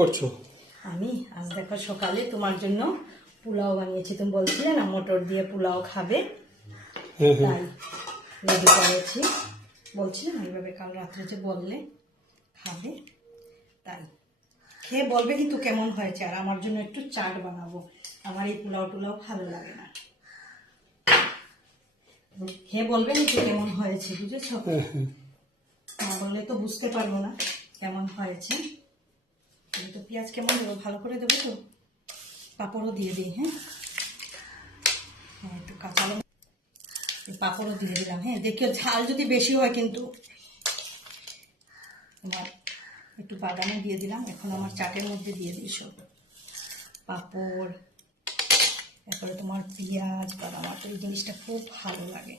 করছো? আমি আজ দেখো সকালে তোমার জন্য পোলাও বানিয়েছি। তুমি বলছিলে না মটর দিয়ে পোলাও খাবে, তাই রেডি করেছি। বলছিলে না এইভাবে কাল রাত্রে যে বললে খাবে, তাই খেয়ে বলবে কিন্তু কেমন হয়েছে। আর আমার জন্য একটু চাট বানাবো, আমার এই পোলাও টোলাও ভালো লাগে না। খেয়ে বলবে কিন্তু কেমন হয়েছে, বুঝেছো? না বললে তো বুঝতে পারবো না কেমন হয়েছে। তো পেঁয়াজ কেমন দেবো, ভালো করে দেবো তো, পাঁপড়ও দিয়ে দিই। হ্যাঁ হ্যাঁ, একটু কাঁচা লঙ্কা পাঁপড়ও দিয়ে দিলাম। হ্যাঁ দেখিও ঝাল যদি বেশি হয় কিন্তু তোমার একটু বাদামও দিয়ে দিলাম। এখন আমার চাটের মধ্যে দিয়ে দিই সব পাঁপড়, তারপরে তোমার পেঁয়াজ বাদাম। আমার তো এই জিনিসটা খুব ভালো লাগে।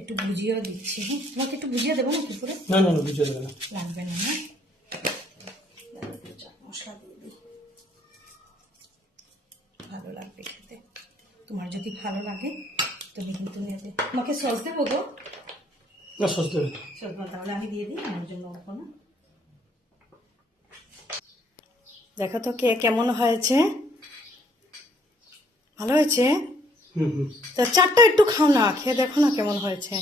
একটু ভুজিয়েও দিচ্ছি। হ্যাঁ তোমাকে একটু ভুজিয়ে দেবো না দুপুরে? না না না, বুঝে দেবে না, লাগবে না। হ্যাঁ চাট মশলা দিয়ে দিই, ভালো লাগবে খেতে। তোমার যদি ভালো লাগে তুমি কিন্তু নেবে। তোমাকে সস দেবো গো? না সস দেবে না। সস না, তাহলে আমি দিয়ে দিই, আমার জন্য অল্প না। দেখো তো কে কেমন হয়েছে, ভালো হয়েছে? হুম হুম। তা চাটটা একটু খাও না, খেয়ে দেখো না কেমন হয়েছে।